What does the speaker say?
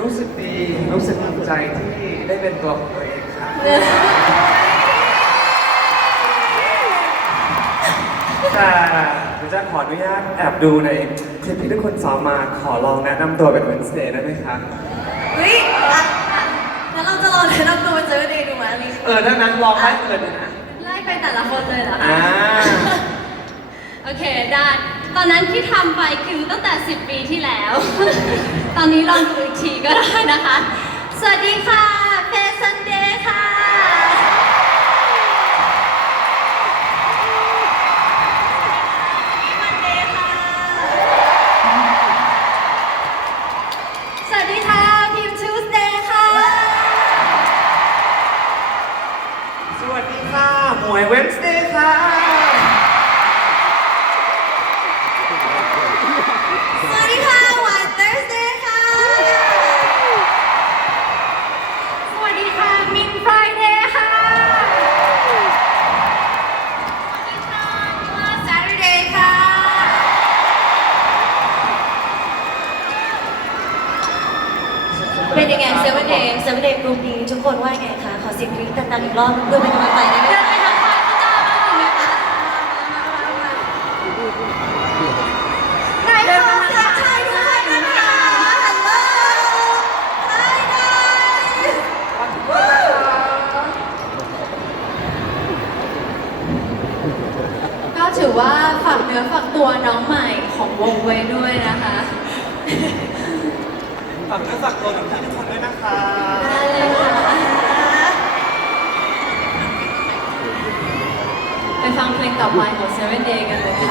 รู้สึกดี รู้สึกภูมิใจที่ได้เป็นตัวของตัวเองครับแต่เดี๋ยวจะขออนุญาตแอบดูในคลิปที่ทุกคนซ้อมมาขอลองแนะนำตัวเป็นเวนสเตย์ได้ไหมครับ เฮ้ยอะงั้นเราจะลองแนะนำตัวเจอเดย์ดูไหมอันนี้เออถ้านั้นลองไล่เกินนะ ไล่ไปแต่ละคนเลยเหรออ่าคะ โอเคได้ ตอนนั้นที่ทำไปคือตั้งแต่ 10 ปีที่แล้ว ตอนนี้ลองดูอีกทีก็ได้นะคะ สวัสดีค่ะเพซันเดย์ค่ะมันเดย์ค่ะสวัสดีค่ะพิมชูสเดย์ค่ะ สวัสดีค่ะ หมวยเวนสเตย์ค่ะ เป็นยังไงเซเว่นเดย์เซเว่นเดย์กลุ่มนี้ทุกคนว่าไงคะขอเสียงกรี๊ดดังๆอีกรอบเพื่อเป็นกำลังใจได้ไหมเดินคะไปทางฝ่ายข้างหน้าบ้างดีไหมคะไหนขอเสียงชายด้วยนะคะฮัลโหลไฮไดก็ถือว่าฝากเนื้อฝากตัวน้องใหม่ของวงไว้ด้วยนะคะ ฝากเนื้อฝากตัวกับพี่ทุกคนด้วยนะคะได้เลยค่ะไปฟังเพลงต่อไปของ Seven Day กันเลยค่ะ